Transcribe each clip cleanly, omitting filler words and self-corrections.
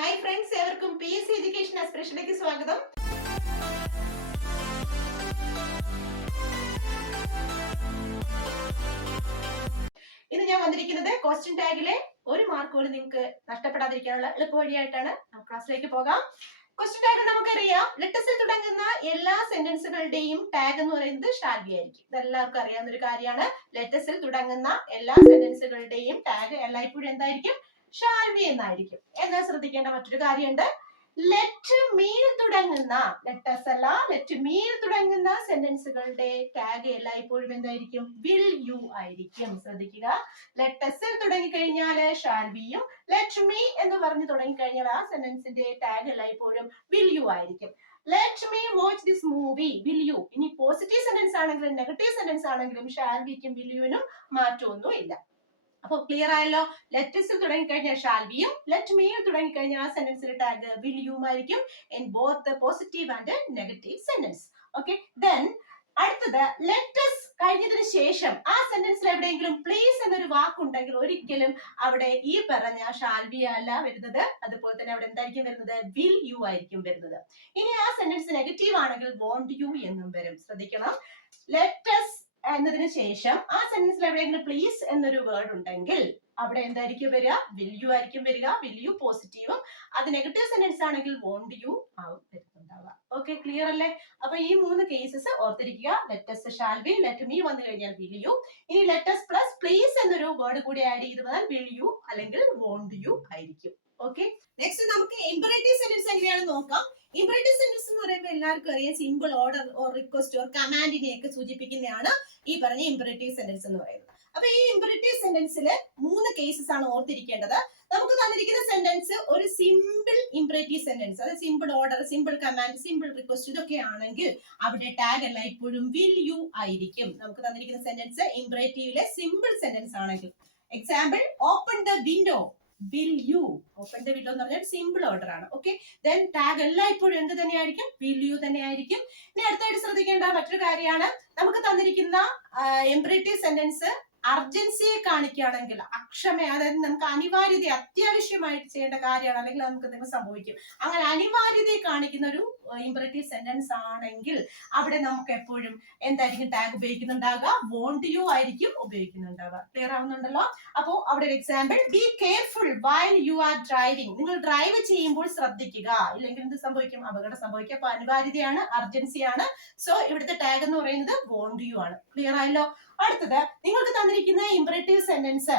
Hi friends, ഏവർക്കും PSC education ആസ്പിറേഷനിലേക്ക് സ്വാഗതം. ഇന്ന് ഞാൻ വന്നിരിക്കുന്നത് ക്വസ്റ്റ്യൻ ടാഗിലെ ഒരു മാർക്ക് പോലും നിങ്ങൾക്ക് നഷ്ടപ്പെടാതിരിക്കാനുള്ള എളുപ്പ വഴിയായിട്ടാണ്. ക്ലാസ്സിലേക്ക് പോകാം. ക്വസ്റ്റ്യൻ ടാഗ് നമുക്കറിയാം, ലെറ്റസിൽ തുടങ്ങുന്ന എല്ലാ സെന്റൻസുകളുടെയും ടാഗ് എന്ന് പറയുന്നത് ഷാൽ ബി ആയിരിക്കും. ഇതെല്ലാവർക്കും അറിയാവുന്ന ഒരു കാര്യമാണ്. ലെറ്റസിൽ തുടങ്ങുന്ന എല്ലാ സെന്റൻസുകളുടെയും ടാഗ് എല്ലായ്പ്പോഴും എന്തായിരിക്കും? ഷാൽ ബി എന്നായിരിക്കും. എന്നാൽ ശ്രദ്ധിക്കേണ്ട മറ്റൊരു കാര്യമുണ്ട്. ലെറ്റ് മീൽ തുടങ്ങുന്ന, ലെറ്റസ് അല്ല, ലെറ്റ് മീൽ തുടങ്ങുന്ന സെന്റൻസുകളുടെ ടാഗ് എല്ലായ്പ്പോഴും എന്തായിരിക്കും? വിൽ യു ആയിരിക്കും. ശ്രദ്ധിക്കുക, ലെറ്റസിൽ തുടങ്ങിക്കഴിഞ്ഞാൽ ഷാൽ ബിയും ലെറ്റ് മീ എന്ന് പറഞ്ഞ് തുടങ്ങിക്കഴിഞ്ഞാൽ ആ സെന്റൻസിന്റെ ടാഗ് എല്ലായ്പ്പോഴും വിൽ യു ആയിരിക്കും. Let me watch this movie, will you. ഇനി പോസിറ്റീവ് സെന്റൻസ് ആണെങ്കിലും നെഗറ്റീവ് സെന്റൻസ് ആണെങ്കിലും ഷാൽ ബിക്കും വിൽ യുവിനും മാറ്റമൊന്നും ഇല്ല. അപ്പൊ ക്ലിയർ ആയല്ലോ. ലെറ്റസിൽ തുടങ്ങിക്കഴിഞ്ഞാൽ ഷാൽ ബിയും ലെറ്റ് മീയിൽ തുടങ്ങിക്കഴിഞ്ഞാൽ ആ സെന്റൻസിന്റെ ടാഗ് വിൽ യുവും ആയിരിക്കും in both positive and negative sentence. Okay, then അടുത്തത് ലെറ്റസ് കഴിഞ്ഞതിന് ശേഷം ആ സെന്റൻസിൽ എവിടെയെങ്കിലും പ്ലീസ് എന്നൊരു വാക്കുണ്ടെങ്കിൽ ഒരിക്കലും അവിടെ ഈ പറഞ്ഞ ഷാൽ ബി അല്ല വരുന്നത്. അതുപോലെ തന്നെ അവിടെ എന്തായിരിക്കും വരുന്നത്? വിൽ യു ആയിരിക്കും വരുന്നത്. ഇനി ആ സെന്റൻസ് നെഗറ്റീവ് ആണെങ്കിൽ വോണ്ട് യു എന്നും വരും. ശ്രദ്ധിക്കണം, ലെറ്റസ് എന്നതിന് ശേഷം ആ സെന്റൻസിൽ എവിടെയെങ്കിലും പ്ലീസ് എന്നൊരു വേർഡ് ഉണ്ടെങ്കിൽ അവിടെ എന്തായിരിക്കും വരിക? വിൽ യു ആയിരിക്കും വരിക. വിൽ യു പോസിറ്റീവും അത് നെഗറ്റീവ് സെന്റൻസ് ആണെങ്കിൽ വോണ്ട് യു ആവും വരുന്നുണ്ടാവുക. ഓക്കെ, ക്ലിയർ അല്ലേ? അപ്പൊ ഈ മൂന്ന് കേസസ് ഓർത്തിരിക്കുക. Let's shall be, let me വന്നു കഴിഞ്ഞാൽ വിൽ യു. ഇനി ലെറ്റസ് പ്ലസ് പ്ലീസ് എന്നൊരു വേർഡ് കൂടി ആഡ് ചെയ്ത് വന്നാൽ വിൽ യു അല്ലെങ്കിൽ വോണ്ട് യു ആയിരിക്കും. ഓക്കെ, നെക്സ്റ്റ് നമുക്ക് ഇമ്പറേറ്റീവ് സെന്റൻസ് എങ്ങനെയാണെന്ന് നോക്കാം. ഇമ്പറേറ്റീവ് സെന്റൻസ് എന്ന് പറയുമ്പോൾ എല്ലാവർക്കും അറിയാം, simple, order, or request, or കമാൻഡിനെ ഒക്കെ സൂചിപ്പിക്കുന്നതാണ് ഈ പറഞ്ഞ ഇമ്പറേറ്റീവ് സെന്റൻസ് എന്ന് പറയുന്നത്. അപ്പൊ ഈ ഇമ്പറേറ്റീവ് സെന്റൻസില് മൂന്ന് കേസസ് ആണ് ഓർത്തിരിക്കേണ്ടത്. നമുക്ക് തന്നിരിക്കുന്ന സെന്റൻസ് ഒരു സിമ്പിൾ ഇമ്പറേറ്റീവ് സെന്റൻസ്, അതായത് simple order, simple command, simple request ഇതൊക്കെ ആണെങ്കിൽ അവിടെ ടാഗ് അല്ല ഇപ്പോഴും വിൽ യു ആയിരിക്കും. നമുക്ക് തന്നിരിക്കുന്ന സെന്റൻസ് ഇമ്പറേറ്റീവിലെ സിമ്പിൾ സെന്റൻസ് ആണെങ്കിൽ, example open the window, will you. Open the window എന്ന് പറഞ്ഞാൽ സിമ്പിൾ ഓർഡർ ആണ്. ഓക്കെ, ദെൻ ടാഗ് എല്ലായ്പ്പോഴും എന്ത് തന്നെയായിരിക്കും? വിൽ യു തന്നെയായിരിക്കും. ഇനി അടുത്തായിട്ട് ശ്രദ്ധിക്കേണ്ട മറ്റൊരു കാര്യമാണ്, നമുക്ക് തന്നിരിക്കുന്ന ഇമ്പറേറ്റീവ് സെന്റൻസ് അർജൻസിയെ കാണിക്കുകയാണെങ്കിൽ, അക്ഷമ, അതായത് നമുക്ക് അനിവാര്യത അത്യാവശ്യമായിട്ട് ചെയ്യേണ്ട കാര്യമാണ്, അല്ലെങ്കിൽ നമുക്ക് എന്തെങ്കിലും സംഭവിക്കും, അങ്ങനെ അനിവാര്യതയെ കാണിക്കുന്ന ഒരു ഇമ്പറേറ്റീവ് സെന്റൻസ് ആണെങ്കിൽ അവിടെ നമുക്ക് എപ്പോഴും എന്തായിരിക്കും ടാഗ് ഉപയോഗിക്കുന്നുണ്ടാവുക? വോണ്ട് യു ആയിരിക്കും ഉപയോഗിക്കുന്നുണ്ടാവുക. ക്ലിയർ ആവുന്നുണ്ടല്ലോ? അപ്പോ അവിടെ ഒരു example, be careful while you are driving. നിങ്ങൾ ഡ്രൈവ് ചെയ്യുമ്പോൾ ശ്രദ്ധിക്കുക, ഇല്ലെങ്കിൽ എന്ത് സംഭവിക്കും? അപകടം സംഭവിക്കും. അപ്പൊ അനിവാര്യതയാണ്, അർജൻസിയാണ്. സോ ഇവിടുത്തെ ടാഗ് എന്ന് പറയുന്നത് വോണ്ട് യു ആണ്. ക്ലിയർ ആയല്ലോ? അടുത്തത്, നിങ്ങൾക്ക് തന്നിരിക്കുന്ന ഇമ്പറേറ്റീവ് സെന്റൻസ്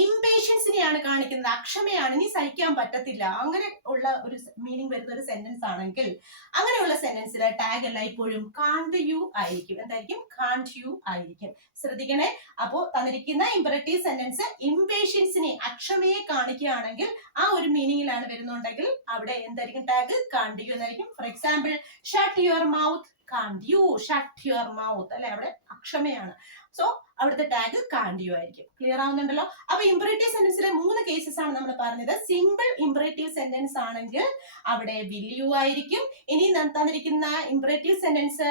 ഇംപേഷ്യൻസിനെയാണ് കാണിക്കുന്നത്, അക്ഷമയാണ്, ഇനി സഹിക്കാൻ പറ്റത്തില്ല, അങ്ങനെ ഉള്ള ഒരു മീനിങ് വരുന്ന ഒരു സെന്റൻസ് ആണെങ്കിൽ അങ്ങനെയുള്ള സെന്റൻസിലെ ടാഗ് എല്ലായ്പ്പോഴും കാണ്ട് യു ആയിരിക്കും. എന്തായിരിക്കും? കാണ്ട് യു ആയിരിക്കും. ശ്രദ്ധിക്കണേ. അപ്പോ തന്നിരിക്കുന്ന ഇമ്പറേറ്റീവ് സെന്റൻസ് ഇംപേഷ്യൻസിനെ, അക്ഷമയെ കാണിക്കുകയാണെങ്കിൽ ആ ഒരു മീനിങ്ങിലാണ് വരുന്നുണ്ടെങ്കിൽ അവിടെ എന്തായിരിക്കും ടാഗ്? കാണ്ട് യു എന്നായിരിക്കും. For example, shut your mouth, കാണ്ട് യു. ഷട്ട് യുവർ മൗത്ത് അല്ലെ, അവിടെ അക്ഷമയാണ്. സോ അവിടുത്തെ ടാഗ് കാണ്ട് യു ആയിരിക്കും. ക്ലിയർ ആവുന്നുണ്ടല്ലോ? അപ്പൊ ഇമ്പറേറ്റീവ് സെന്റൻസിലെ മൂന്ന് കേസസ് ആണ് നമ്മൾ പറഞ്ഞത്. സിമ്പിൾ ഇമ്പറേറ്റീവ് സെന്റൻസ് ആണെങ്കിൽ അവിടെ വിൽ യു ആയിരിക്കും. ഇനി തന്നിരിക്കുന്ന ഇമ്പറേറ്റീവ് സെന്റൻസ്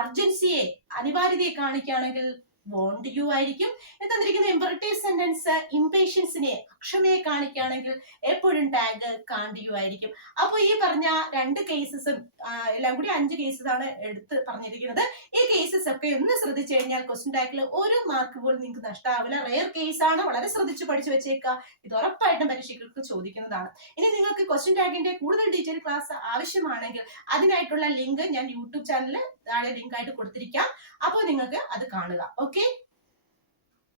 അർജൻസിയെ, അനിവാര്യതയെ കാണിക്കുകയാണെങ്കിൽ വോണ്ട് യു ആയിരിക്കും. തന്നിരിക്കുന്ന ഇമ്പറേറ്റീവ് സെന്റൻസ് ഇംപേഷ്യൻസിനെ, അക്ഷമയെ കാണിക്കുകയാണെങ്കിൽ എപ്പോഴും ടാഗ് കാണ്ട് യു ആയിരിക്കും. അപ്പൊ ഈ പറഞ്ഞ രണ്ട് കേസസും എല്ലാം കൂടി 5 കേസസ് ആണ് എടുത്ത് പറഞ്ഞിരിക്കുന്നത്. ഈ കേസസ് ഒക്കെ ഒന്ന് ശ്രദ്ധിച്ചു കഴിഞ്ഞാൽ ക്വസ്റ്റ്യൻ ടാഗിൽ ഒരു മാർക്ക് പോലും നിങ്ങൾക്ക് നഷ്ടമാവില്ല. റെയർ കേസ് ആണ്, വളരെ ശ്രദ്ധിച്ച് പഠിച്ചു വെച്ചേക്കുക. ഇത് ഉറപ്പായിട്ടും പരീക്ഷകൾക്ക് ചോദിക്കുന്നതാണ്. ഇനി നിങ്ങൾക്ക് ക്വസ്റ്റ്യൻ ടാഗിന്റെ കൂടുതൽ ഡീറ്റെയിൽ ക്ലാസ് ആവശ്യമാണെങ്കിൽ അതിനായിട്ടുള്ള ലിങ്ക് ഞാൻ യൂട്യൂബ് ചാനലിൽ താഴെ ലിങ്ക് ആയിട്ട് കൊടുത്തിരിക്കാം. അപ്പോൾ നിങ്ങൾക്ക് അത് കാണുക. ഓക്കെ.